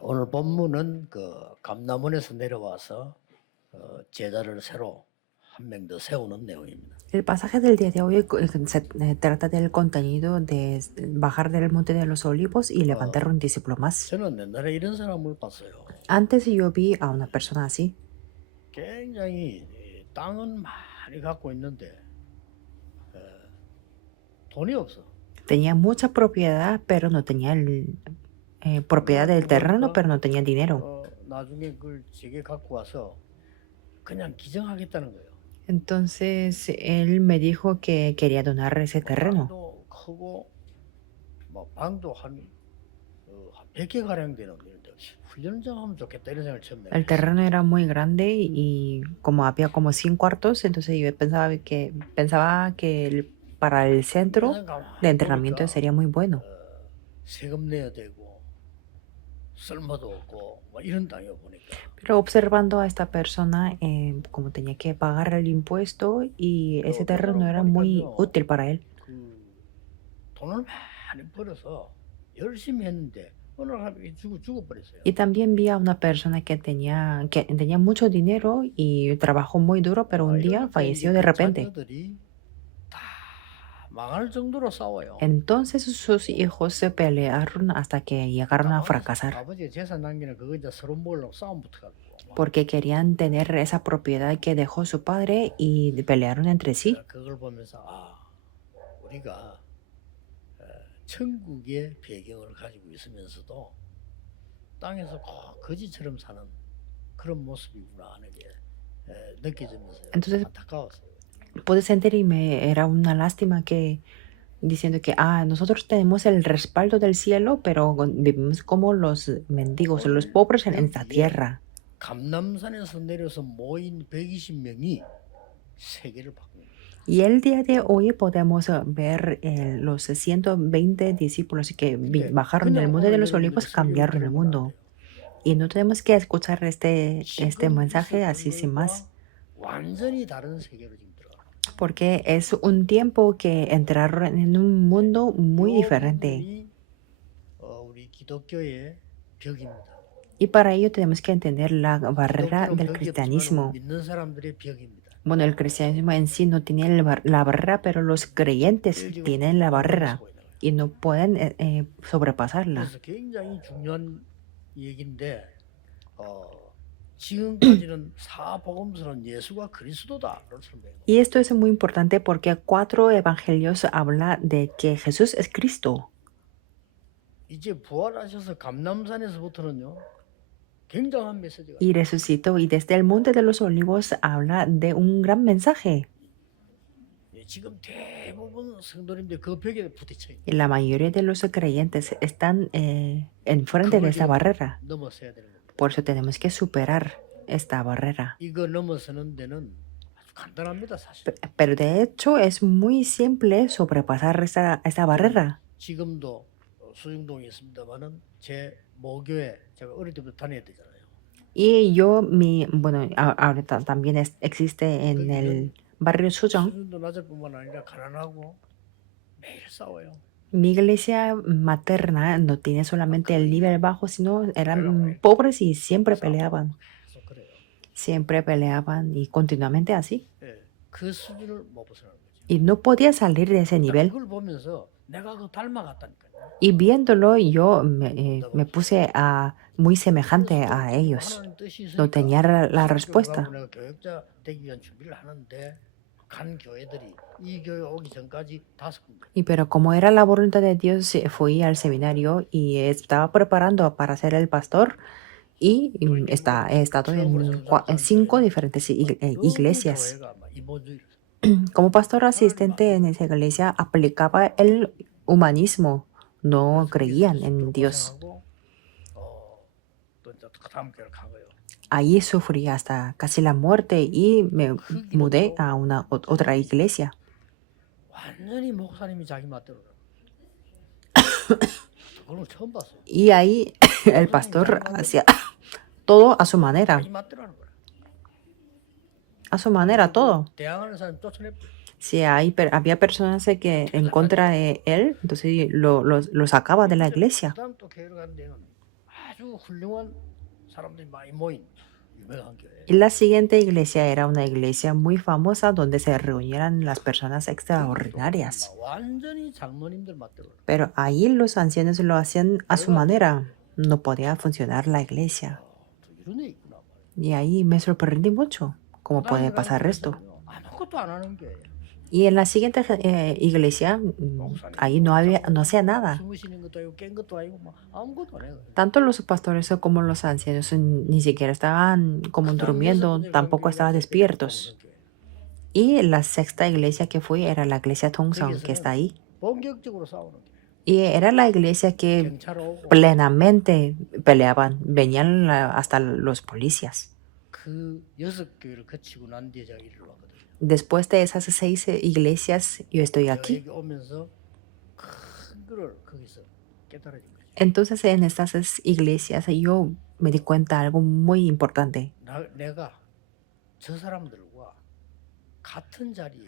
오늘 본문은 그 감람원에서 내려와서 제자를 새로 한 명 더 세우는 내용입니다. El pasaje del día de hoy trata del contenido de bajar del monte de los olivos y levantar un discípulo más. 저는 옛날에 이런 사람을 봤어요. Antes yo vi a una persona así. 굉장히 땅은 많이 갖고 있는데 돈이 없어. Tenía mucha propiedad, pero no tenía propiedad del terreno, pero no tenía dinero. 나중에 그걸 제게 갖고 와서 그냥 기증하겠다는 거예요. Entonces él me dijo que quería donar ese terreno. 땅도 크고 방도 한 100개 가량 되는 데인데 훈련장 하면 좋겠다 이런 생각을 처음 El 해봤어요. terreno era muy grande y como había como 100 cuartos, entonces yo pensaba que para el centro de entrenamiento sería muy bueno. 세금 내야 되고 쓸모도 없고 이런 땅이요 보니까. Pero observando a esta persona, como tenía que pagar el impuesto y ese terreno era muy útil para él. 돈을 많이 벌어서 열심히 했는데 오늘 갑자기 죽어버렸어요. Y también vi a una persona que tenía mucho dinero y trabajó muy duro, pero un día falleció de repente. 자녀들이 다 망할 정도로 싸워요. Entonces sus hijos se pelearon hasta que llegaron a fracasar, 아버지가 재산 남기는 그거 이제 서로 먹으려고 싸움 붙어가지고. porque querían tener esa propiedad que dejó su padre y pelearon entre sí. 그걸 보면서 우리가 천국의 배경을 가지고 있으면서도 땅에서 거지처럼 사는 그런 모습이구나 하는 게 느껴지면서 Entonces 안타까웠어요. pude sentir y me era una lástima que diciendo que nosotros tenemos el respaldo del cielo, pero vivimos como los mendigos, los pobres en esta tierra. 감람산에서 내려서 모인 120명이 세계를 바꾼 거예요. Y el día de hoy podemos ver los 120 discípulos que bajaron del monte de los olivos, cambiaron el mundo. Y no tenemos que escuchar este mensaje así sin más, 완전히 다른 세계로 지금 들어가. porque es un tiempo que entraron en un mundo muy diferente. 우리 기독교의 벽입니다. Y para ello tenemos que entender la barrera del cristianismo. 믿는 사람들의 벽입니다. Bueno, el cristianismo en sí no tiene la barrera, pero los creyentes tienen la barrera y no pueden sobrepasarla. 그래서 굉장히 중요한 얘기인데 지금까지는 사복음서는 예수가 그리스도다를 설명해요. Y esto es muy importante porque 4 evangelios habla de que Jesús es Cristo. 이제 부활하셔서 감람산에서부터는요. 굉장한 메시지가. Y resucitó y desde el monte de los olivos habla de un gran mensaje. 지금 대부분 성도님들 그 벽에 부딪혀 있는. Y la mayoría de los creyentes están enfrente de esa barrera. 넘어서야 되는 겁니다. Por eso tenemos que superar esta barrera. 이거 넘어서는 데는 아주 간단합니다, 사실. Pero de hecho es muy simple sobrepasar esta barrera. 지금도 수영동에 있습니다만은 제 모교에 제가 어릴 때부터 다녀야 되잖아요. Y yo, bueno, ahorita también existe en el barrio Sujong. 수준도 낮을뿐만 아니라 가난하고 매일 싸워요. Mi iglesia materna no tiene solamente el nivel bajo, sino eran pobres y siempre peleaban. 계속 그래요. Siempre peleaban y continuamente así. 그 수준을 못 벗어나는 거죠. Y no podía salir de ese nivel. 그걸 보면서 내가 그 닮아갔다니까요. Y viéndolo, yo me puse muy semejante a ellos. 하나님 뜻이 No 있으니까 tenía la respuesta. 내가 교역자 되기 위한 준비를 하는데 간 교회들이 이 교회 오기 전까지 5군데. Y pero como era la voluntad de Dios, fui al seminario y estaba preparando para ser el pastor y he estado en 5 diferentes iglesias. 교회가 막 이모주의를 Como pastor asistente en esa iglesia aplicaba el humanismo, no creían en Dios. 고생하고, 또 이제 그 다음 교회를 간 거예요. Allí sufrí hasta casi la muerte y me mudé a otra iglesia. 완전히 목사님이 자기 맛대로 그런 걸 처음 봤어요. Y ahí el pastor hacía todo a su manera. 자기 맛대로 하는 거야. A su manera, todo. 대항하는 사람 쫓아내. Si había personas que en contra de él, entonces lo sacaba de la iglesia. 그다음 또 교회를 간 데는 아주 훌륭한 사람들이 많이 모인 유명한 교회. Y la siguiente iglesia era una iglesia muy famosa donde se reunían las personas extraordinarias. 완전히 장로님들 맛대로. Pero ahí los ancianos lo hacían a su manera. No podía funcionar la iglesia. 또 이런 애 있구나. Y ahí me sorprendí mucho. ¿Cómo puede pasar esto? 아무것도 안 하는 교회. Y en la siguiente iglesia, ahí no hacía nada. 주무시는 것도 아니고 깬 것도 아니고 막 아무것도 안 해요. Tanto los pastores como los ancianos ni siquiera estaban como durmiendo, tampoco estaban despiertos. Y la sexta iglesia que fui era la iglesia Tongsang, que está ahí. 본격적으로 싸우는 교회. Y era la iglesia que 경찰 오고 plenamente peleaban. Venían hasta los policías. 그 6교회를 거치고 난 뒤에 제가 이리로 왔거든요. Después de esas 6 iglesias, yo estoy aquí. 여기 오면서 큰 거를 거기서 깨달아진 거죠. Entonces, en estas iglesias, yo me di cuenta de algo muy importante. 내가 저 사람들과 같은 자리에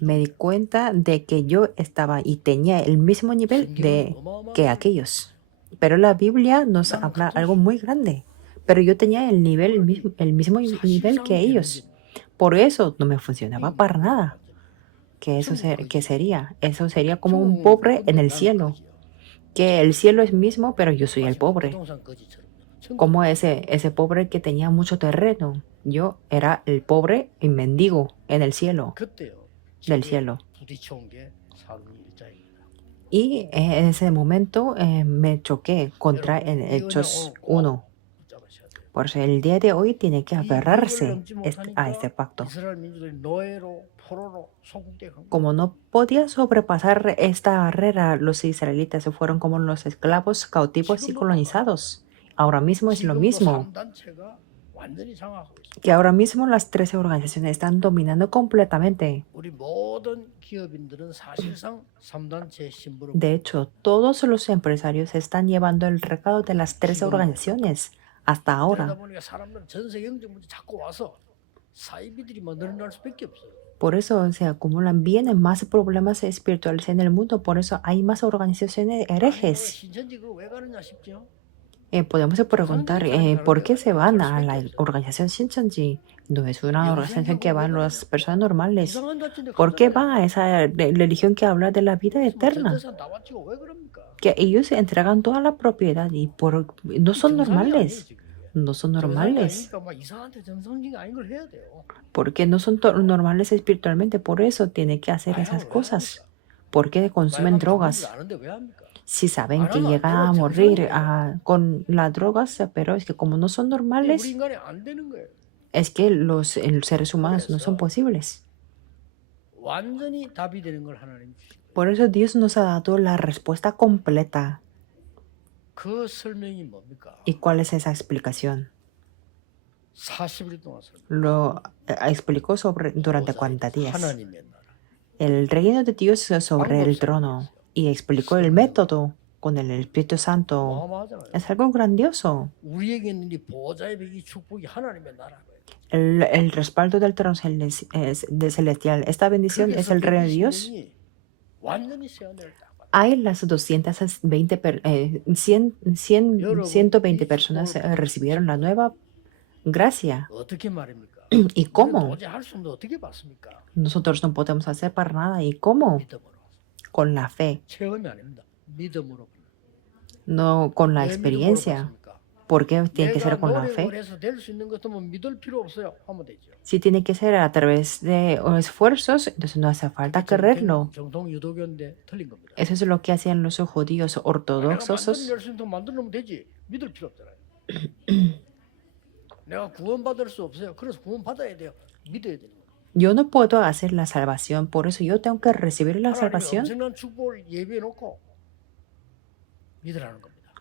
Me di cuenta de que yo estaba y tenía el mismo nivel que aquellos. Pero la Biblia nos habla algo muy grande. Pero yo tenía el mismo nivel que ellos. Por eso no me funcionaba para nada. ¿Qué sería? Eso sería como un pobre en el cielo. Que el cielo es mismo, pero yo soy el pobre. Como ese pobre que tenía mucho terreno. Yo era el pobre y mendigo en el cielo. Del cielo. Y en ese momento me choqué contra en Hechos 1. Por eso el día de hoy tiene que aferrarse a este pacto. Como no podía sobrepasar esta barrera, los israelitas se fueron como los esclavos cautivos y colonizados. Ahora mismo es lo mismo. Que ahora mismo las 13 organizaciones están dominando completamente. De hecho, todos los empresarios están llevando el recado de las 13 organizaciones hasta ahora. Por eso se acumulan bien más problemas espirituales en el mundo. Por eso hay más organizaciones herejes. Podemos preguntar por qué se van a la organización Shincheonji. No es una organización que van las personas normales. ¿Por qué van a esa religión que habla de la vida eterna? Que ellos entregan toda la propiedad y no son normales. No son normales. Porque no son normales espiritualmente. Por eso tienen que hacer esas cosas. ¿Por qué consumen drogas? Si saben que llegan a morir con las drogas, pero es que como no son normales, es que los seres humanos no son posibles. Por eso Dios nos ha dado la respuesta completa. ¿Y cuál es esa explicación? Lo explicó durante 40 días. El reino de Dios sobre el trono. Y explicó el método con el Espíritu Santo. Es algo grandioso. El respaldo del trono celestial. Esta bendición es el reino de Dios. Hay las 120 personas recibieron la nueva gracia. ¿Y cómo? Nosotros no podemos hacer para nada. ¿Y cómo? Con la fe, no con la experiencia. ¿Por qué tiene que ser con la fe? Si tiene que ser a través de esfuerzos, entonces no hace falta quererlo. Eso es lo que hacían los judíos ortodoxos. Yo no puedo hacer la salvación, por eso yo tengo que recibir la salvación.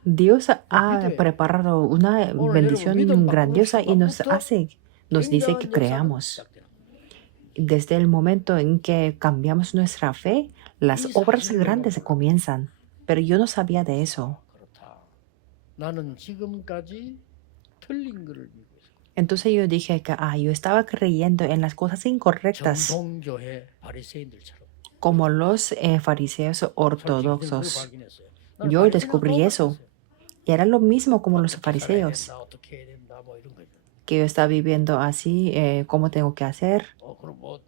Dios ha preparado una bendición grandiosa y nos dice que creamos. Desde el momento en que cambiamos nuestra fe, las obras grandes comienzan. Pero yo no sabía de eso. Entonces yo dije que yo estaba creyendo en las cosas incorrectas, como los fariseos ortodoxos. Yo descubrí eso. Y era lo mismo como los 어떻게 살아야 fariseos, 된다, 어떻게 해야 된다, 뭐 이런 거죠. que yo estaba viviendo así, cómo tengo que hacer, 그럼 뭐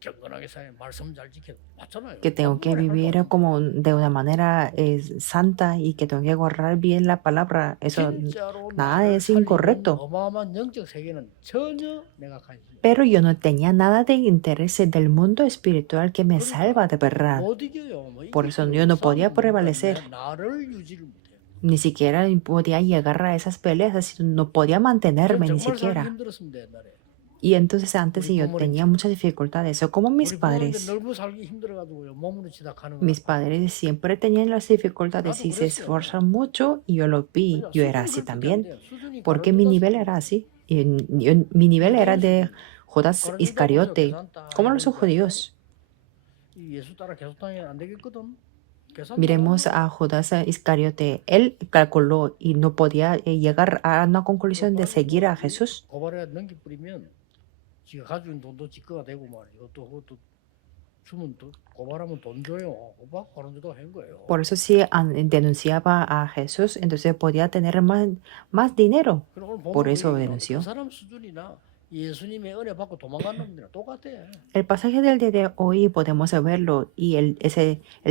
경건하게 살아, 말씀 잘 지켜, 맞잖아요. que tengo que 공부를 하나도 안 vivir 했는데. como de una manera santa y que tengo que guardar bien la palabra. Eso 진짜로 nada 나를 es 살리는 incorrecto. 어마어마한 영적 세계는 전혀 내가 관심이 없어요. Pero yo no tenía nada de interés del mundo espiritual que me salva de verdad. 못 이겨요. 뭐 Por eso 이기기는 yo no 싸움도 podía 못 이겨요. prevalecer. 나를 유지를 못해요. Ni siquiera podía llegar a esas peleas, así, no podía 전 mantenerme ni 정말 살기 siquiera. 힘들었습니다 옛날에. Y entonces antes 우리 yo 부모님 tenía 참. muchas dificultades, o como mis 우리 부모님들 padres. 넓어 살기 힘들어가지고요. 몸으로 지닥하는 거. Mis padres siempre tenían las dificultades y se esfuerzan mucho y yo lo vi, yo era así también, porque mi nivel era así. Y mi nivel era de Judas Iscariote, como los judíos. 예수 따라 계속 다니면 안 되겠거든. Miremos a Judas Iscariote. Él calculó y no podía llegar a una conclusión de seguir a Jesús. 고발에 넘기 뿌리면 지가 가지고 있는 돈도 지거가 되고 말이요. 또 그것도 주면 또 고발하면 돈 줘요. 고발 그런 데도 한 거예요. Por eso si denunciaba a Jesús, entonces podía tener más dinero. Por eso denunció. 그 사람 수준이나 예수님의 은혜 받고 도망간 놈들이랑 똑같아. El pasaje del día de hoy podemos verlo y el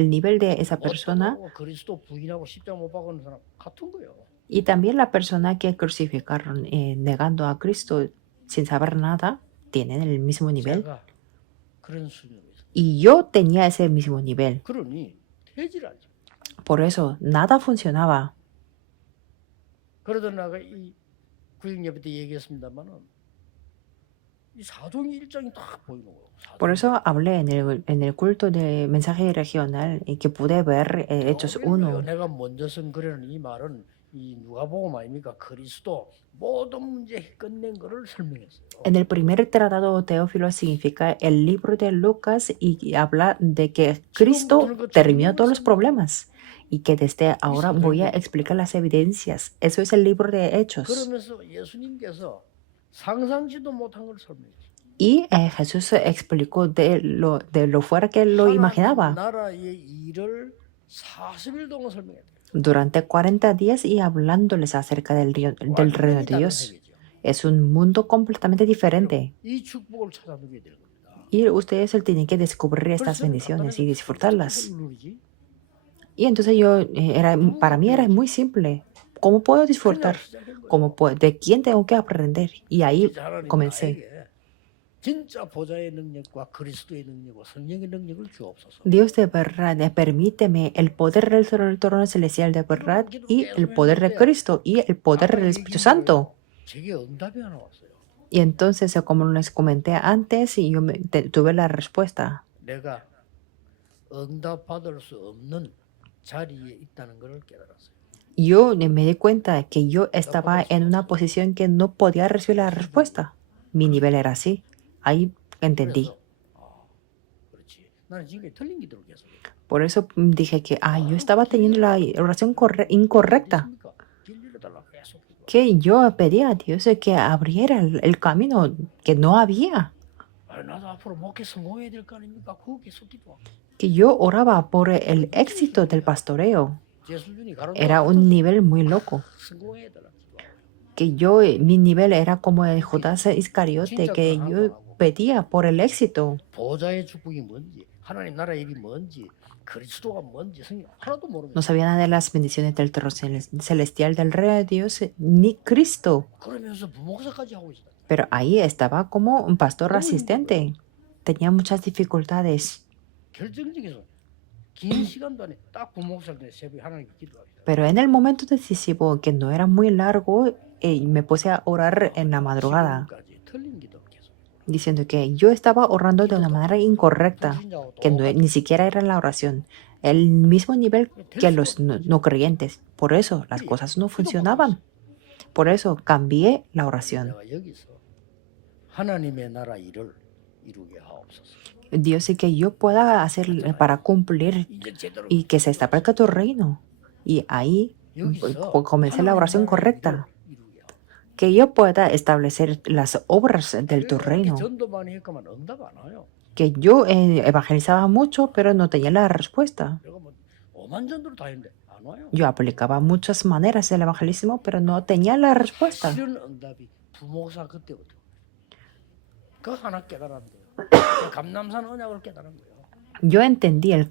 nivel de esa persona 그리스도 부인하고 십자가 못 박은 사람 같은 거예요. y también la persona que crucificaron negando a Cristo sin saber nada tienen el mismo nivel. 제가 그런 수준으로 있어요. Y yo tenía ese mismo nivel. 그러니 퇴질하지. Por eso nada funcionaba. 그러던 나가 이 구역 예배 때 얘기했습니다만은 이 사도행전 1장이 딱 보이는 거예요. Por eso hablé en el culto de mensaje regional y que pude ver Hechos 1. 내가 먼저 쓴 글에는 이 말은 이 누가복음 아닙니까? 그리스도 모든 문제 끝낸 거를 설명했어요. En el primer tratado Teófilo significa el libro de Lucas y habla de que Cristo terminó todos los problemas y que desde ahora voy a explicar las evidencias. Eso es el libro de Hechos. 그러면서 예수님께서 상상지도 못한 걸 설명했어요. Y Jesús explicó de lo fuera que lo imaginaba. 나라의 일을 40일 동안 설명했어요. Durante 40 días y hablándoles acerca del reino de Dios. Es un mundo completamente diferente. 이 축복을 찾아보게 될 겁니다. Y ustedes tienen que descubrir estas bendiciones y disfrutarlas. Y entonces para mí era muy simple. ¿Cómo puedo disfrutar? ¿De quién tengo que aprender? Y ahí comencé. 진짜 보좌의 능력과 그리스도의 능력과 성령의 능력을 주옵소서. Dios de verdad, permíteme el poder del trono celestial de verdad y el poder de Cristo y el poder del Espíritu Santo. 제게 응답이 하나 왔어요. Y entonces, como les comenté antes, y yo tuve la respuesta. 내가 응답 받을 수 없는 자리에 있다는 것을 깨달았어요. Yo me di cuenta que yo estaba en una posición que no podía recibir la respuesta. Mi nivel era así. Ahí entendí. 그렇지. 나는 지금까지 틀린 기도를 계속. Por eso dije que yo estaba teniendo la oración incorrecta. Que yo pedía a Dios que abriera el camino que no había. 나도 앞으로 목회 성공해야 될 거 아닙니까? 그거 계속 기도하고. Que yo oraba por el éxito del pastoreo. 제 수준이 가로등 Era un nivel muy loco. 성공해야 되라 기도하고. Que mi nivel era como el Judas Iscariote, que yo pedía por el éxito. 보좌의 축복이 뭔지, 하나님 나라 일이 뭔지, 그리스도가 뭔지 성경 하나도 모르는. No sabía nada de las bendiciones del trono celestial del rey de Dios, ni Cristo. 그러면서 부목사까지 하고 있어. Pero ahí estaba como un pastor asistente. Tenía muchas dificultades. 결정적에서 긴 시간도 안에 딱 부목사일 때 새벽에 하나님께 기도합니다. Pero en el momento decisivo, que no era muy largo, me puse a orar en la madrugada, 지금까지 틀린 기도 계속. diciendo que yo estaba orando de una manera incorrecta, que ni siquiera era la oración, el mismo nivel que los no creyentes. Por eso las cosas no funcionaban. Por eso cambié la oración. 내가 여기서 하나님의 나라 일을 이루게 하옵소서. Dios, y que yo pueda hacer para cumplir 이제 제대로 y que se establezca tu reino. Y ahí comencé la oración correcta. 이루게 하옵소서. Que yo pueda establecer las obras del tu reino. 전도 많이 했지만 응답 안 와요. Que yo evangelizaba mucho, pero no tenía la respuesta. 내가 뭐 5만 전도를 다 했는데 안 와요. Yo aplicaba muchas maneras del evangelismo, pero no tenía la respuesta. 실은 응답이 부목사 그때부터. 그 하나 깨달았는데요. 그 감남산 언약을 깨달은 거예요. Yo entendí el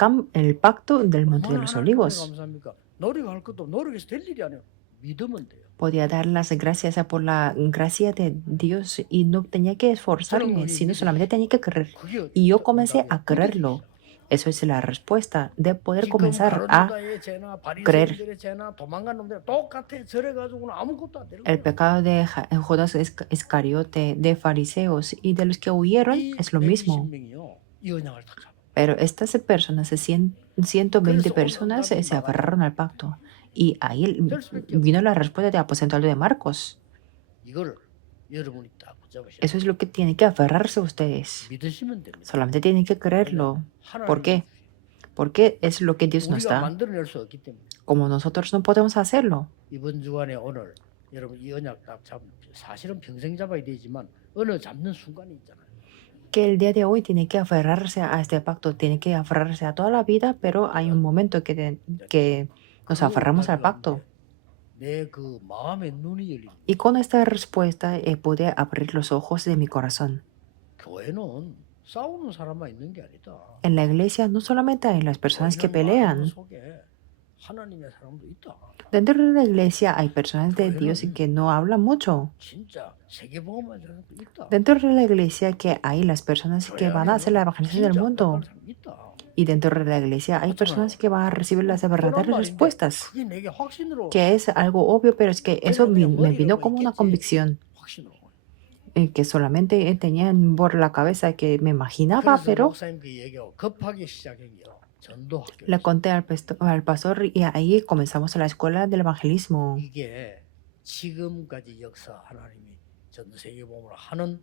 pacto del Monte de 얼마나 los 하나님 은혜 Olivos. 감사합니까? 노력할 것도 노력해서 될 일이 아니에요. 믿으면 돼요. Podía dar las gracias por la gracia de Dios y no tenía que esforzarme, sino solamente tenía que creer. 그게 Y yo comencé 응답의 a creerlo. 본질이죠. Eso es la respuesta de poder 지금 comenzar a 가룟유다의 죄나 creer. 바리새인들의 죄나 도망간 놈들 똑같아. 저래 가지고는 아무것도 안 되는 El 거예요. pecado de Judas Iscariote, de fariseos y de los que huyeron 이 es lo mismo. 120명이요. 이 언약을 딱 잡아. Pero estas personas, 120 personas, se aferraron al pacto. Y ahí vino la respuesta de aposento de Marcos. 이거를 여러분이 딱 붙잡으셔야 Eso es lo que tienen que aferrarse ustedes. 믿으시면 됩니다. Solamente tienen que creerlo. ¿Por qué? Porque es lo que Dios nos 우리가 da. 만들어낼 수 없기 때문에 Como nosotros no podemos hacerlo. 이번 주간에 오늘 여러분 이 언약 딱 잡으면 사실은 평생 잡아야 되지만 어느 잡는 순간이 있잖아요. Que el día de hoy tiene que aferrarse a este pacto, tiene que aferrarse a toda la vida, pero hay un momento que nos aferramos al pacto. 내 그 마음의 눈이 열립니다. Y con esta respuesta pude abrir los ojos de mi corazón. 교회는 싸우는 사람만 있는 게 아니다. En la iglesia no solamente hay las personas que 교회는 pelean. 마음 속에 하나님의 사람도 있다. Dentro de la iglesia hay personas de Dios que no hablan mucho. 진짜 세계복음만 사람도 있다. Dentro de la iglesia que hay las personas que van a hacer la evangelización del mundo. 있다. Y dentro de la iglesia hay personas que van a recibir las verdaderas respuestas. 그게 내게 확신으로 Que es algo obvio, pero es que eso me vino como una convicción. 확신으로. Que solamente tenían por la cabeza que me imaginaba, 그래서 pero 목사님 그 얘기하고 급하게 시작했요. 전도학교. le conté al pastor y ahí comenzamos la escuela del evangelismo. 이게 지금까지 역사 하나님이 전 세계복음을 하는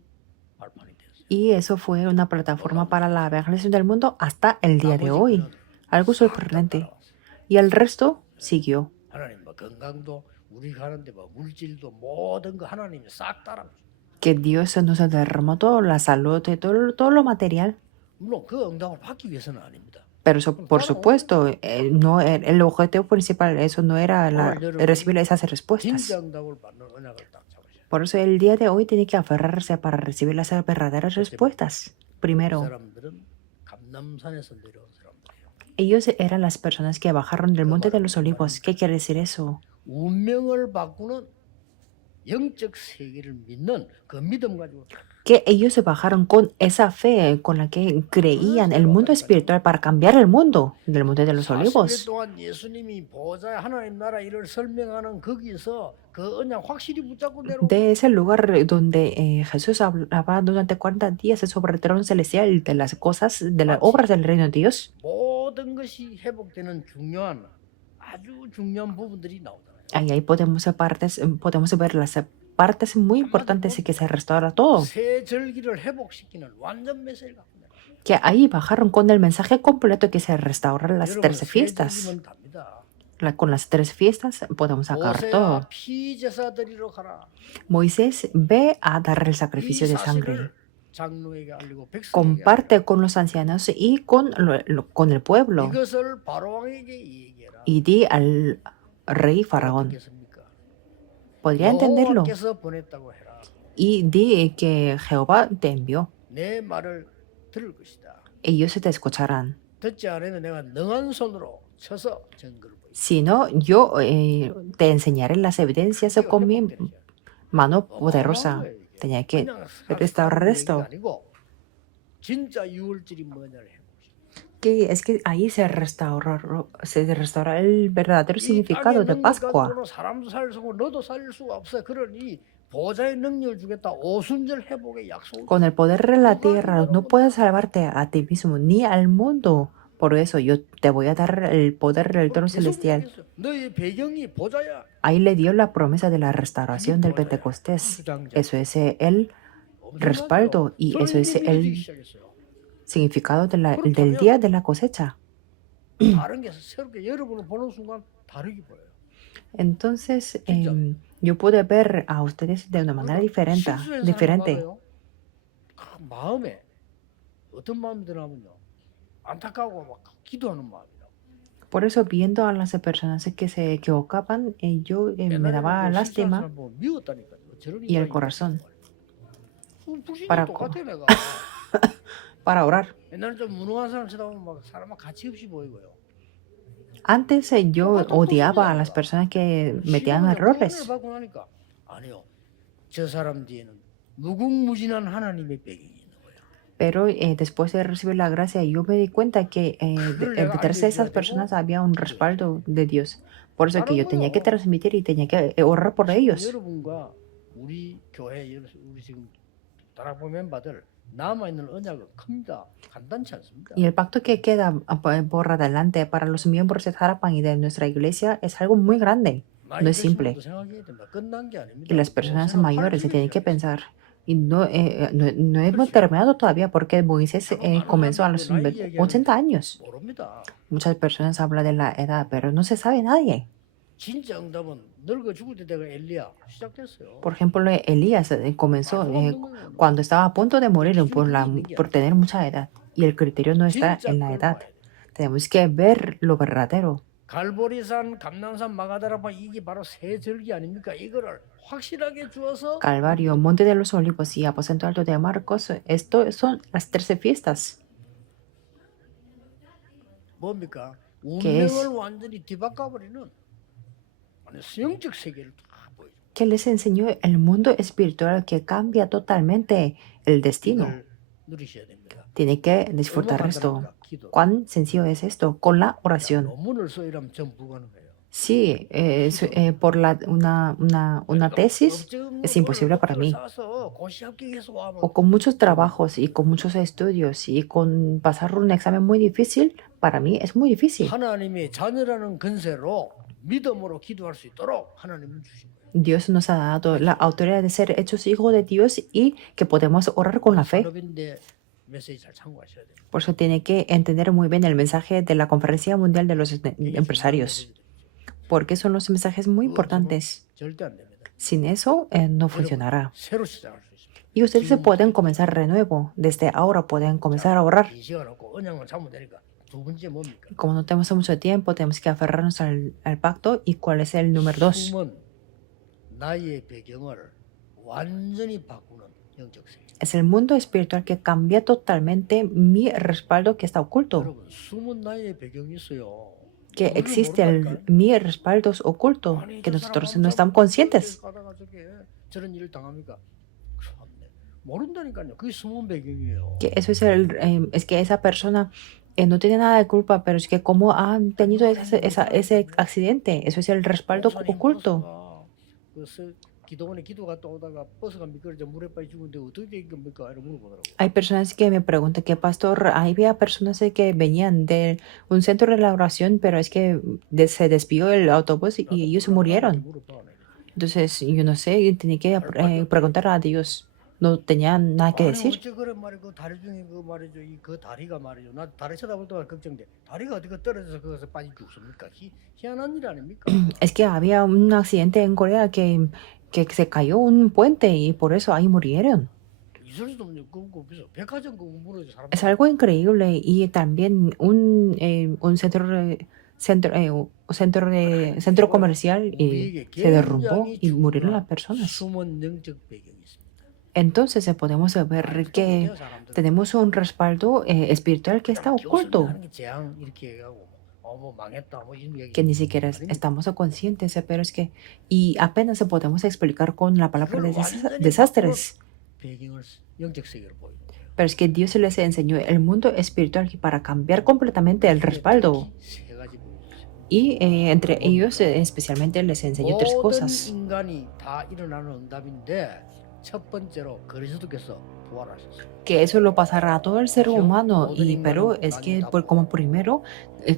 발판이 됐어요. Y eso fue una plataforma para la evangelización del mundo hasta el día de hoy. Algo sorprendente. Y el resto siguió. 하나님 뭐 건강도 우리 가는데 뭐 물질도 모든 거 하나님이 싹 따라. Que Dios nos derramó todo, la salud, todo lo material. 물론 그 응답을 받기 위해서는 아닙니다. Pero por supuesto, no, el objetivo principal, eso no era recibir esas respuestas. 진짜 응답을 받는 언약을 딱 잡으셔야. Por eso el día de hoy tiene que aferrarse para recibir las verdaderas respuestas. 그 Primero, 사람들은 감남산에서 내려온 사람들이에요. ellos eran las personas que bajaron del Monte de los Olivos. ¿Qué quiere decir eso? 운명을 바꾸는 영적 세계를 믿는 그 믿음 가지고 Que ellos se bajaron con esa fe con la que creían el mundo espiritual para cambiar el mundo del Monte de los 40일 Olivos. 동안 예수님이 보좌의 하나님 나라 일을 설명하는 거기서 그 언약 확실히 붙잡고 내려온 De ese lugar donde Jesús hablaba durante 40 días sobre el trono celestial de las cosas, de las obras del reino de Dios. 모든 것이 회복되는 중요한 아주 중요한 부분들이 나오잖아요. Ahí podemos ver las partes muy importantes y que se restaura todo. 새 절기를 회복시키는 완전 메시지를 갖고 내려. Que ahí bajaron con el mensaje completo que se restauran las 여러분 13 새 fiestas. 절기면 답니다. Con las 3 fiestas podemos sacar todo. 모세야 피제사 드리러 가라. Moisés ve a dar el sacrificio 이 de sangre. 사실을 장로에게 알리고 백성에게 Comparte con los ancianos y con el 알리라. pueblo. 이것을 바로왕에게 얘기해라. Y di al rey Faraón. 어떻겠습니까? Podría entenderlo. 여호와께서 보냈다고 해라. Y di que Jehová te envió. 내 말을 들을 것이다. Ellos te escucharán. 듣지 않으면 내가 능한 손으로 쳐서 증거를 보이겠다. Si no, yo te enseñaré las evidencias con mi mano poderosa. Tenía que restaurar esto. 진짜 유월절이 뭐냐를 해봅시다. Que es que ahí se restaura el verdadero significado de Pascua. 사람도 살고 너도 살 수가 없어. 그러니 보좌의 능력을 주겠다. 오순절 회복의 약속을. Con el poder de la tierra no puedes salvarte a ti mismo ni al mundo. Por eso yo te voy a dar el poder del trono celestial. 너의 배경이 보좌야. Ahí le dio la promesa de la restauración del Pentecostés. Eso es el respaldo y eso es el significado del día de la cosecha. 다른 게 새롭게 여러분을 보는 순간 다르게 보여요. Entonces, yo pude ver a ustedes de una manera diferente. 마음에 어떤 마음이 드냐면요. 안타까워 막 기도하는 마음이라고. Por eso, viendo a las personas que se equivocaban, yo me 옛날에는 daba 그 실수한 lástima 사람 보면 미웠다니까요. 저런 y el 인간이 있나 corazón 싶단 말이에요. 불신이 para, 똑같아 내가. para orar. 옛날에 좀 무능한 사람 쳐다보면 막 사람만 가치 없이 보이고요. Antes yo 똑같은 odiaba a 모습이야 las 내가. personas que metían 지금은 구원을 errores. 받고 나니까 아니요. 저 사람 뒤에는 무궁무진한 하나님의 배경이 있는 거야. Pero después de recibir la gracia, yo me di cuenta que 그걸 내가 detrás de esas 알려줘야 되고 personas había un 기도해야 돼. respaldo de Dios. Por eso que 다른 yo tenía que 거요. transmitir y tenía que orar por 지금 ellos. 여러분과 우리 교회 우리 지금 다락방 멤버들 남아 있는 언약은 큽니다. 간단치 않습니다. Y el pacto que queda por adelante para los miembros de Tarapan y de nuestra iglesia es algo muy grande, no 나이 es 드신 simple. 분도 생각해야 된다. 끝난 게 Y 아닙니다. las 또 personas 생각할 mayores se 준비 tienen que 시작했어요. pensar. Y no hemos 그렇죠. terminado todavía porque Moisés 자꾸 많은 comenzó a 사람들이 los 그 나이 얘기하는데 80 años. 모릅니다. Muchas personas hablan de la edad, pero no se sabe nadie. 진짜 응답은 늙어 죽을 때 내가 엘리야 시작됐어요. Por ejemplo, Elías comenzó 말도 안 되는 거예요. cuando estaba a punto de morir 기준이 있는 게 por tener mucha edad. Y el criterio no está 진짜 en la 그걸 edad. 봐야 돼. Tenemos que ver lo verdadero. 갈보리산, 감남산, 마가다라파 이게 바로 새 절기 아닙니까? 이거를 확실하게 주어서 Calvario, Monte de los Olivos y Aposento Alto de Marcos, esto son las 13 fiestas. 뭡니까? ¿Qué es? 운명을 완전히 뒤바꿔버리는 영적 세계를 다 보여줘. Que les enseñó el mundo espiritual que cambia totalmente el destino. 이걸 누리셔야 됩니다. Tiene que 얼마나 disfrutar esto. 간단합니까? 기도. ¿Cuán sencillo es esto? Con la 야, oración. 논문을 써이라면 전 불가능해요. Sí, por una tesis es imposible para mí. O con muchos trabajos y con muchos estudios y con pasar un examen muy difícil, para mí es muy difícil. 하나님의 자녀라는 근세로 믿음으로 기도할 수 있도록 하나님은 주신 거예요. Dios nos ha dado la autoridad de ser hechos hijos de Dios y que podemos orar con la fe. 산업인데 메시지 잘 참고하셔야 돼요. Por eso tiene que entender muy bien el mensaje de la Conferencia Mundial de los 이게 Empresarios, 중요한 porque son los mensajes muy importantes. 절대 안 됩니다. Sin eso, no funcionará. 새로 시작할 수 있습니다. Y ustedes se pueden comenzar de nuevo. Desde ahora pueden comenzar a orar. 이 시간 없고 언약만 잡으면 되니까 두 번째 뭡니까? Como no tenemos mucho tiempo, tenemos que aferrarnos al pacto. ¿Y cuál es el número 2? 숨은 나의 배경을 완전히 바꾸는 영적 세계. Es el mundo espiritual que cambia totalmente mi respaldo que está oculto. 여러분 숨은 나의 배경이 있어요. Que 우리가 existe 모른다니까요. mi respaldo es oculto, 아니, que 저 nosotros 사람 no estamos conscientes. 가다가 저게 저런 일을 당합니까? 참네. 모른다니까요. 그게 숨은 배경이에요. Que eso es que esa persona no tiene nada de culpa, pero es que como han tenido ese accidente, eso es el respaldo 목사님 oculto. 버스가 기도원에 기도 갔다 오다가 버스가 미끄러져 물에 빠져 죽은데 어떻게 된 겁니까? 이렇게 물어보더라고. Hay personas que me preguntan que, pastor, había personas que venían de un centro de la oración, pero es que se desvió el autobús y ellos murieron. Entonces, yo no sé, tenía que preguntar a Dios. No tenía nada que 아니 decir. 어째 그래 말이야. 그 다리 중에 그 말이죠. 그 다리가 말이죠. 나 다리 쳐다볼 때가 걱정돼. 다리가 어디가 떨어져서 거기서 빠져 죽습니까? 희한한 일 아닙니까? Es que había un accidente en Corea que se cayó un puente y por eso ahí murieron. 있을 수도 없는 거 그래서 백화점 그 무너져 사람. Es algo increíble y también un centro comercial se derrumbó y murieron las personas. 숨은 영적 배경이 있습니다. Entonces podemos ver que tenemos un respaldo espiritual que está oculto, 교수님 하는 게 재앙 이렇게 해가고 뭐 망했다 뭐 이런 얘기. que ni siquiera estamos conscientes, pero es que y apenas podemos explicar con la palabra de desastres. 배경을 영적 세계로 보이는 거예요. Pero es que Dios les enseñó el mundo espiritual para cambiar completamente el respaldo. 세 가지 보여주세요. Y entre ellos especialmente les enseñó 3 모든 cosas. 인간이 다 일어나는 응답인데 첫 번째로 그리스도께서 부활하셨어요. Que eso lo pasará a todo el ser humano, pero es que como primero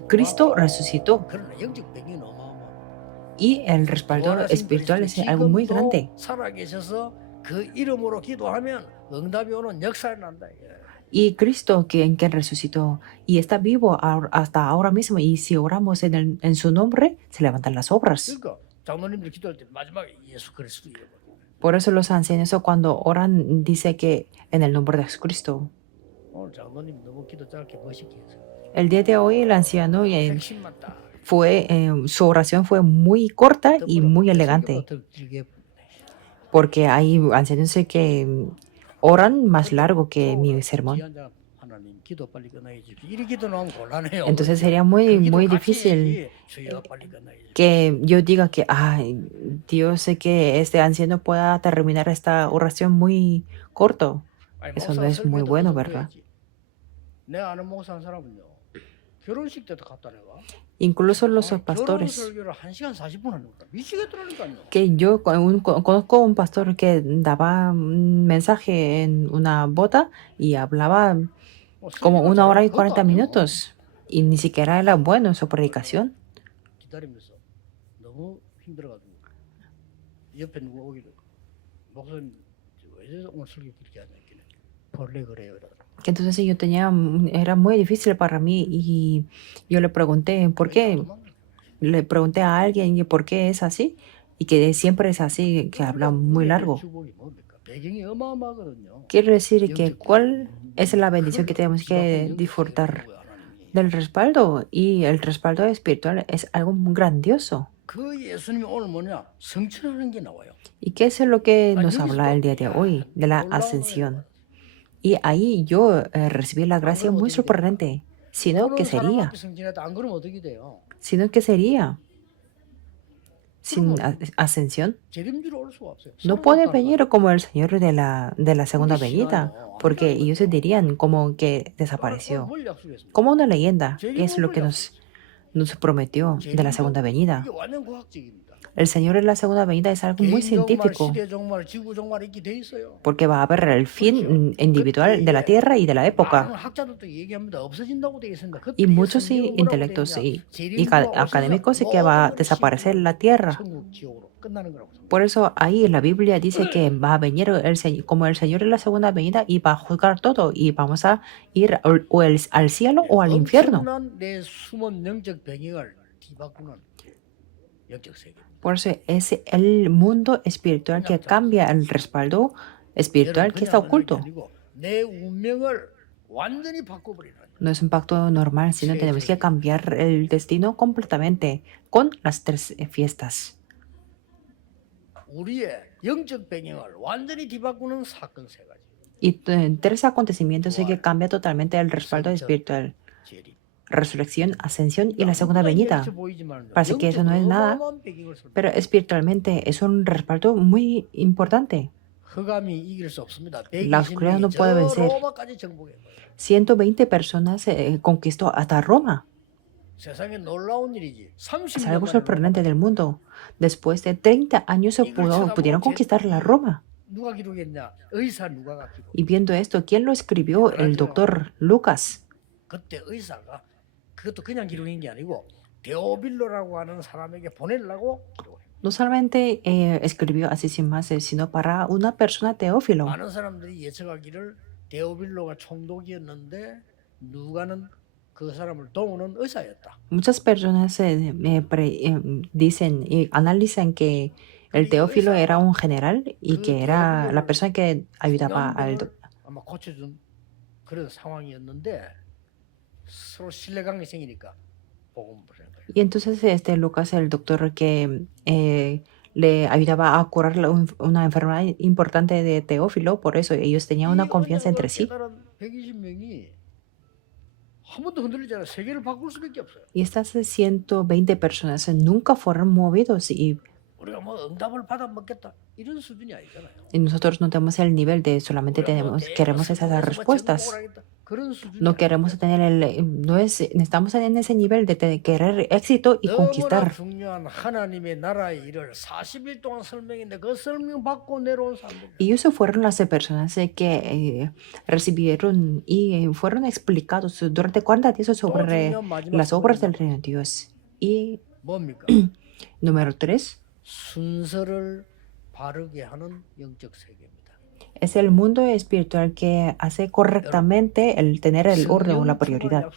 Cristo resucitó 그러나 영적 배경이 어마어마합니다. y el respaldo espiritual es algo muy grande. 살아계셔서 그 이름으로 기도하면 응답이 오는 역사를 난다. Y Cristo, quien resucitó y está vivo hasta ahora mismo, y si oramos en su nombre, se levantan las obras. 그러니까 장로님들 기도할 때 마지막에 예수 그리스도 이름. Por eso los ancianos cuando oran dice que en el nombre de Jesucristo. 오늘 장로님 너무 기도 짧게 멋있게 해서 El día de hoy el anciano 핵심만 딱 su oración fue muy corta y 떠보라 muy 내 성경보다 elegante, 더 길게 porque hay ancianos que oran más largo que mi 소홀하고 sermón. 지한자 하나님 기도 빨리 끝나게 해주십시오. 이 기도 나오면 곤란해요. Entonces 그렇죠? sería 그 muy, 기도 muy 같이 difícil 해야지 주여 빨리 끝나게 해주십시오. que yo diga que, ay, Dios, sé que este anciano pueda terminar esta oración muy corto. 아니 Eso no 목사가 es muy 설교해도 그 bueno, 정도 ¿verdad? 해야지. 내가 아는 목사 한 사람은요. 결혼식 때도 갔다 내가. Incluso los 결혼 pastores, 설교를 1시간 40분 하는 거야. 미치겠더라니까요. que yo conozco un pastor que daba un mensaje en una boda y hablaba como 설교가 1 hora y 잘하는 것도 40 아니고 minutos y ni siquiera era bueno en su predicación. 기다리면서 너무 힘들어가지고 옆에 누가 오기를 목사님 왜 오늘 설교 그렇게 하냐 했길래 원래 그래요 이러더라고. Que entonces yo tenía, era muy difícil para mí y yo le pregunté por qué, le pregunté a alguien y por qué es así y que siempre es así, que habla muy largo. 축복이 뭡니까? 배경이 어마어마하거든요. Quiere decir que 영적 cuál es la bendición que tenemos que disfrutar del respaldo, y el respaldo espiritual es algo muy grandioso. 그 예수님이 오늘 뭐냐? 성천하는 게 나와요. ¿Y qué es lo que 아, nos habla el día de hoy? De la ascensión. Y ahí yo recibí la gracia muy sorprendente. Sino 그런 que 사람 sería, 앞에 성진했다 안 그러면 어떻게 돼요? sino que sería sin ascensión. 재림주로 올 수가 없어요. No puede venir como el Señor de la segunda venida, porque ellos se dirían como que desapareció. 뭘 약속했습니까? Como una leyenda, ¿qué es lo que nos prometió de la segunda venida? 이게 완전 과학적입니다. El Señor en la segunda venida es algo muy 개인 종말, científico, 시대 종말, 지구 종말 있게 돼 있어요. porque va a haber el fin individual de la tierra y de la 많은 época. 학자들도 얘기합니다. 없어진다고 돼 있습니다. Y muchos intelectos y académicos sí que va a desaparecer la tierra. 천국, 지옥으로 끝나는 거라고. Por eso ahí la Biblia dice que va a venir como el Señor en la segunda venida y va a juzgar todo y vamos a ir al cielo o al infierno. 엄청난 내 숨은 영적 병역을 뒤바꾸는 영적 세계. Por eso es el mundo espiritual que cambia el respaldo espiritual que está oculto. 내 운명을 완전히 바꿔버리는. No es un pacto normal, sino tenemos que cambiar el destino completamente con las 3 fiestas. 우리의 영적 병역을 완전히 뒤바꾸는 사건 3가지. Y 3 acontecimientos que cambia totalmente el respaldo espiritual. 재림. Resurrección, ascensión y la segunda venida. Parece que eso no es nada, pero espiritualmente es un respaldo muy importante. 흑암이 이길 수 없습니다. La oscuridad no puede vencer. 120 personas conquistó hasta Roma. 세상에 놀라운 일이지. Es algo sorprendente del mundo. Después de 30 años pudieron conquistar la Roma. 누가 기록했냐? 의사 누가가 기록. Y viendo esto, ¿quién lo escribió? El doctor Lucas. 그때 의사가 그것도 그냥 기록한 게 아니고 데오빌로라고 하는 사람에게 보내려고 기록해. No solamente escribió así sin más, sino para una persona Teófilo. 많은 사람들이 예측하기를 데오빌로가 총독이었는데 누가는 그 사람을 도우는 의사였다. Muchas personas dicen y analizan que el Teófilo era un general y que era la persona que ayudaba al doctor. 아마 고쳐준 그런 상황이었는데 서로 신뢰관계 생기니까 복음을 한 거예요. Y entonces Lucas, el doctor que le ayudaba a curar una enfermedad importante de Teófilo, por eso ellos tenían una confianza entre sí. 120명이 한 번도 흔들리지 않아 세계를 바꿀 수밖에 없어요. Y estas 120 personas nunca fueron movidos y 우리가 뭐 응답을 받아 먹겠다 이런 수준이 아니잖아요. nosotros no tenemos el nivel de solamente queremos esas respuestas. No queremos tener estamos en ese nivel de querer éxito y conquistar. 중요한 하나님의 나라의 일을 40일 동안 설명했는데 그 설명 받고 내려온 사람들. Y ellos fueron las personas que recibieron y fueron explicados durante 40 días sobre las obras del reino de Dios. Y 뭡니까? número 3. 순서를 바르게 하는 영적 세계입니다. Es el mundo espiritual que hace correctamente el tener el orden o la prioridad.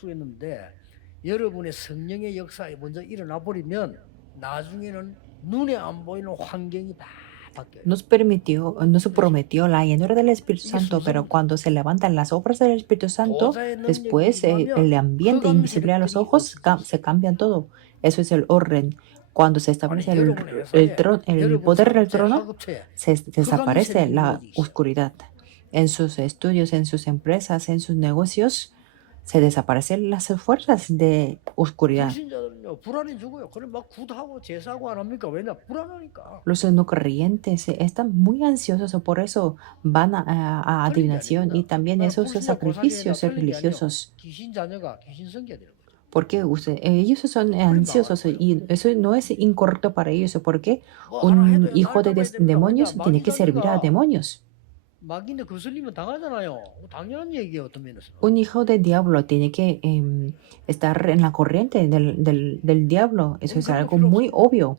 여러분의 성령의 역사에 먼저 일어나 버리면 나중에는 눈에 안 보이는 환경이 다 바뀌어요. Nos prometió la llenura del Espíritu Santo, pero cuando se levantan las obras del Espíritu Santo, después el ambiente invisible a los ojos se cambian todo. Eso es el orden. Cuando se 아니 establece 여러분의 el 회사에 el 여러분 poder del 사업체 trono, 하급체에 se 흑암 desaparece 세력이 la 무너지기 시작. oscuridad. En sus estudios, en sus empresas, en sus negocios, se desaparecen las fuerzas de oscuridad. 불신자들은요 불안해 죽어요. 그래 막 굿하고 제사하고 안 합니까? 왜냐 불안하니까. Los no creyentes están muy ansiosos, por eso van a 틀린 게 adivinación y 아닙니다. también 나는 esos 불신자 고사진이나 sacrificios 틀린 게 아니에요. religiosos. 귀신 자녀가 귀신 성겨야 되는 거죠. Porque ellos son ansiosos y eso no es incorrecto para ellos, porque 뭐 하나 un 해도 hijo de 날 잡아야 됩니다. 왜냐 demonios tiene 마귀 que servir a 자녀가 demonios. 마귀인데 거슬리면 당하잖아요. 당연한 얘기예요 어떤 면에서. Un hijo de diablo tiene que estar en la corriente del diablo. Eso 우리 es 그런 거 algo 필요 muy 없습니다. obvio,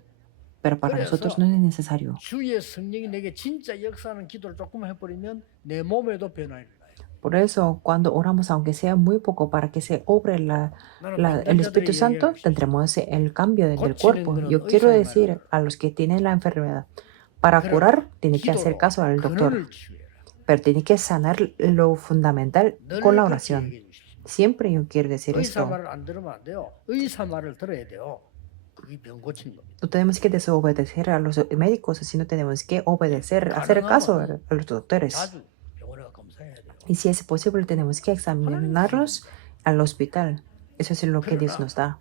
pero para nosotros 그래서 no es necesario. 주의 성령이 내게 진짜 역사하는 기도를 조금 해버리면 내 몸에도 변화가 일어나요. Por eso, cuando oramos, aunque sea muy poco, para que se obre 나는 el Espíritu 병들자들이 Santo, 얘기해요. tendremos el cambio del 고치는 cuerpo. 거는 Yo quiero 의사의 decir 말을 a los que tienen la enfermedad, para 그러나 curar, tiene que hacer 기도로 caso al doctor, 근원을 치유해라. pero tiene que sanar lo fundamental 늘 con la 그렇게 oración. 얘기해 주십시오. Siempre yo quiero decir 의사 esto. 말을 안 들으면 안 돼요. 의사 말을 들어야 돼요. 그게 병 고치는 겁니다. No tenemos que desobedecer a los médicos, sino tenemos que obedecer, hacer caso 가능하면 a los doctores. 자주 병원에 가 검사해야 돼요. Y si es posible, tenemos que examinarlos al hospital. Eso es lo que Dios nos da.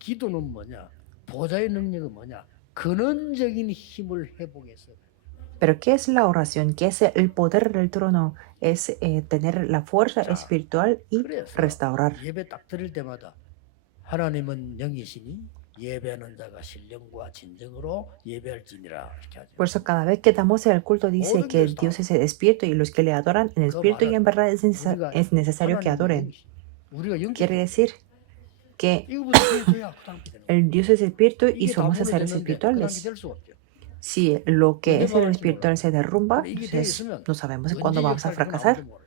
기도는 뭐냐? 보좌의 능력은 뭐냐? 근원적인 힘을 회복해서 Pero ¿qué es la oración? ¿Qué es el poder del trono? Es tener la fuerza 자, espiritual y 그래서 restaurar. 예배 딱 드릴 때마다 하나님은 영이시니 예배하는 자가 신령과 진정으로 예배할지니라 이렇게 하죠. Por eso cada vez que damos el culto dice 모든 que 교회에서 Dios es despierto y los que le adoran en 그 espíritu y 말은 en verdad es 우리가 necesario que 하나님은 adoren. 영이시. 우리가 영적 Quiere decir que 이거부터 해줘야 그 다음 게 되는 거예요. el Dios es espíritu y 이게 다 somos seres 무너졌는데 그 다음 게 espirituales. 될 수가 없죠. Si lo que 언제 es el 망할지 espiritual 몰라요. se derrumba, 근데 이게 돼 entonces 있으면 no sabemos 언제 cuándo vamos a 역사를 또 나올지 fracasar. 몰라요.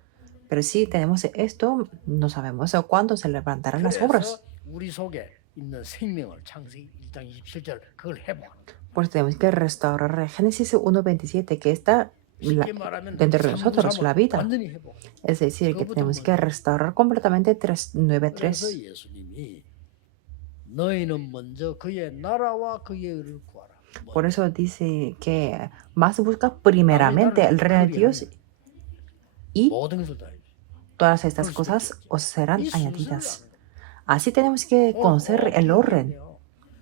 Pero si tenemos esto, no sabemos cuándo se levantarán las obras. 그래서 우리 속에 있는 생명을 창세기 1장 27절 그걸 회복하는 거예요. Pues tenemos que restaurar Génesis 1:27, que está 쉽게 말하면 dentro de nosotros la vida. 완전히 회복. Es decir, que tenemos que restaurar completamente 9:3. 그래서 예수님이 너희는 먼저 그의 나라와 그의 의를 구하라. Por eso dice que más busca primeramente el reino de Dios y 모든 것을 다 해주시오. todas estas cosas os serán 이 순서를 añadidas. 아는 거예요. Así tenemos que conocer el orden.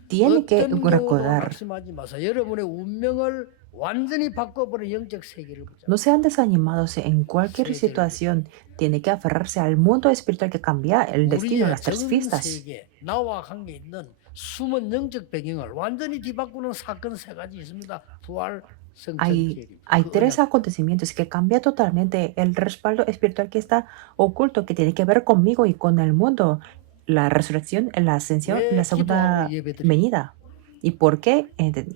Tiene que 어떤 경우도 recordar. 낙심하지 마세요. 여러분의 운명을 완전히 바꿔버린 영적 세계를 보자. No sean desanimados en cualquier situación. Tiene que aferrarse al mundo espiritual que cambia el destino de 우리의 las tres 전 fiestas. 세계 나와 관계 있는 숨은 영적 배경을 완전히 뒤바꾸는 사건 세 가지 있습니다. 부활, 성천, Hay 계림. tres acontecimientos que cambia totalmente el respaldo espiritual que está oculto, que tiene que ver conmigo y con el mundo. La resurrección, la ascensión y la segunda venida. ¿Y por qué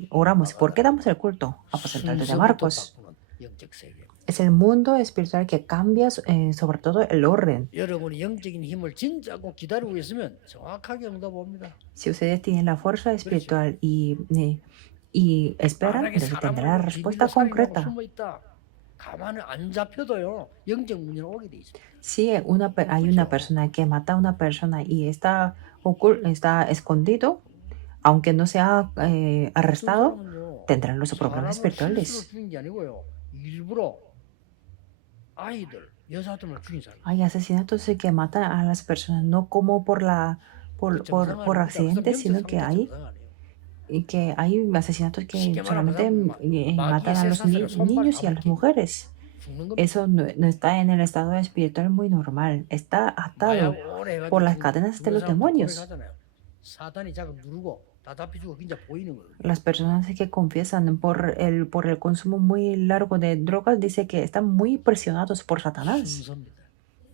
oramos? ¿Por qué damos el culto? Apóstol de 순서부터 Marcos. 바꾸는 영적 세계. Es el mundo espiritual que cambia sobre todo el orden. 여러분이 영적인 힘을 진짜 꼭 기다리고 있으면 정확하게 응답 옵니다. Si ustedes tienen la fuerza espiritual y esperan, 만약에 entonces tendrán la 사람을 respuesta 비밀로 살인하고 concreta. 숨어 있다. 가만히 안 잡혀도요. 영적 문제는 오게 돼 있어요. Si hay una persona que mata a una persona y está escondido, aunque no sea arrestado, 사람은요, tendrán los problemas 사람을 espirituales. 실수로 죽인 게 아니고요. 일부러 아이들, 여자들을 죽인 사람. Hay asesinatos que matan a las personas no como por accidente, sino que hay asesinatos que 쉽게 solamente 말하면 matan a los niños y a las mujeres. 죽는 겁니다. Eso no está en el estado espiritual muy normal. Está atado 마약 오래 해가지고 por las 죽는 cadenas de los 사람도 demonios. 고백 하잖아요. 사단이 자꾸 누르고 다 잡혀주고 진짜 보이는 거예요. Las personas que confiesan por el consumo muy largo de drogas dice que están muy presionados por Satanás. 순서입니다.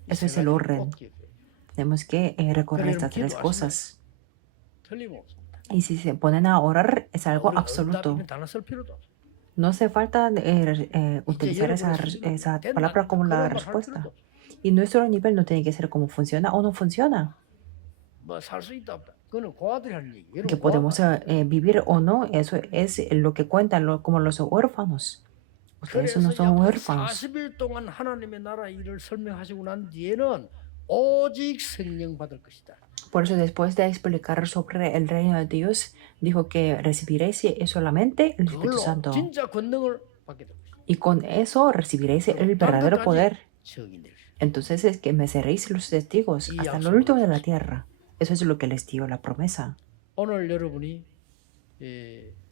이 Eso es 세 el 가지를 orden. 꼭 기억해요. Tenemos que recordar 그래, estas tres 기도하시면 cosas. 틀림없습니다. Y si se ponen a orar, es algo 우리가 absoluto. 응답이면 단어 쓸 필요도 없어요. No hace falta utilizar 이제 여러분의 esa 수준은 palabra como la 그런 말할 respuesta. 필요도 없어요. Y nuestro nivel no tiene que ser como funciona o no funciona. 뭐살 수 있다 없다. 그거는 고아들이 하는 얘기. Que 여러분 podemos vivir o no, eso es lo que cuentan como los huérfanos. Ustedes no 그래서 son 약 huérfanos. 40일 동안 하나님의 나라 일을 설명하시고 난 뒤에는 오직 성령 받을 것이다. Por eso después de explicar sobre el reino de Dios, dijo que recibiréis solamente el Espíritu 그걸로 Santo. 진짜 권능을 받게 될 것이다. Y con eso recibiréis el verdadero poder. 증인 될 것이다. Entonces es que me seréis los testigos Y hasta lo 약속을 último de la 하셨습니다. tierra. Eso es lo que les dio la promesa. 오늘 여러분이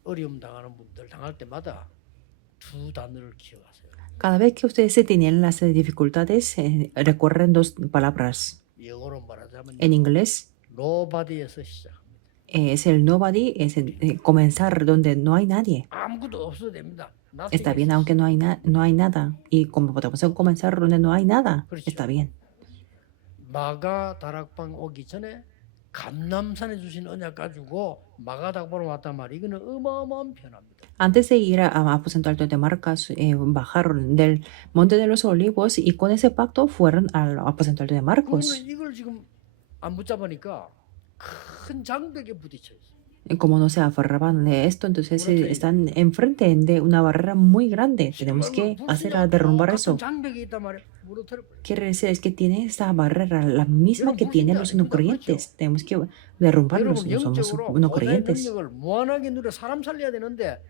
어려움 당하는 분들 당할 때마다 두 단어를 기억하세요. Cada vez que ustedes se tienen las dificultades, recuerden dos palabras. 영어로 말하자면 En inglés nobody에서 시작합니다. es el nobody, es el comenzar donde no hay nadie. 아무것도 없어도 됩니다. Está bien, aunque no hay, no hay nada. Y como podemos comenzar donde no hay nada, 그렇죠. está bien. 마가 다락방 오기 전에 감남산에 주신 언약 가지고 마가 다락방으로 왔단 말이에요. 이거는 어마어마한 변화입니다. Antes de ir a aposento alto de Marcas, bajaron del Monte de los Olivos y con ese pacto fueron al aposento alto de Marcos. 그러면 이걸 지금 안 붙잡으니까 큰 장벽에 부딪혀 있어요. Y como no se aferraban de esto, entonces están enfrente de una barrera muy grande. Tenemos que hacer a derrumbar eso. 장벽이 있단 말이에요. 무너뜨려버려요. Quiere decir es que tiene esta barrera, la misma que tienen los no creyentes. Tenemos que derrumbarlos. 여러분 No somos 영적으로 no 보좌의 creyentes. 능력을 무한하게 누려 사람 살려야 되는데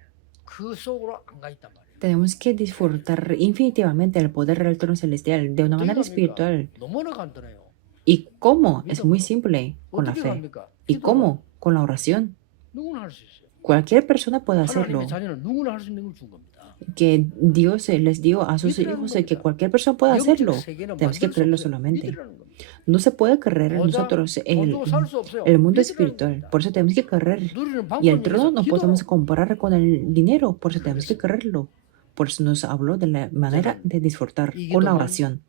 그 속으로 안 가 있단 말이에요. Tenemos que disfrutar infinitivamente el poder del trono celestial de una manera espiritual. 너무나 간단해요. ¿Y cómo? Es muy simple, con la 어떻게 fe. 합니까? ¿Y cómo? Con la oración. 누구나 할 수 있어요. Cualquier persona puede hacerlo. 하나님의 자녀는 누구나 할 수 있는 걸 준 겁니다. Que Dios les dio a sus hijos de que cualquier persona pueda hacerlo. Tenemos que creerlo solamente. No se puede creer en nosotros el mundo espiritual. Por eso tenemos que creer. Y el trono no podemos comparar con el dinero. Por eso tenemos que creerlo. Por eso nos habló de la manera de disfrutar con la oración.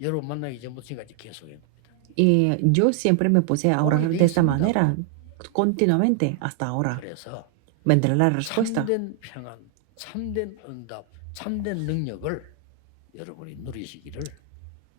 여러분 만나기 전부터 지금까지 계속 해 봅니다. Y yo siempre me puse a orar de esta manera, continuamente, hasta ahora. 그래서 Vendrá la respuesta. 참된 평안, 참된 응답, 참된 능력을 여러분이 누리시기를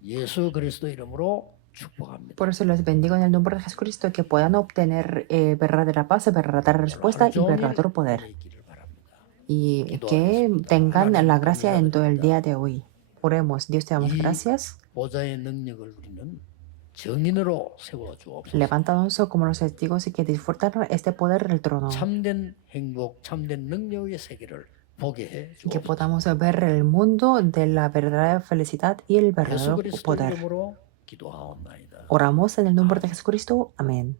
예수 그리스도 이름으로 축복합니다. Por eso les bendigo en el nombre de Jesucristo que puedan obtener verdadera paz, verdadera respuesta y verdadero poder. 있기를 바랍니다. Y que tengan la gracia en todo el día de hoy. Oremos. Dios, te damos gracias. 보좌의 능력을 우리는 정인으로 세워 주옵소서. Levántanos como los testigos y que disfrutan este poder del trono. 참된 행복, 참된 능력의 세계를 보게 해 Que 주옵소서. podamos ver el mundo de la verdadera felicidad y el 예수 verdadero 그리스도 poder. 이름으로 기도하옵나이다. Oramos en el nombre de Jesucristo. Amén.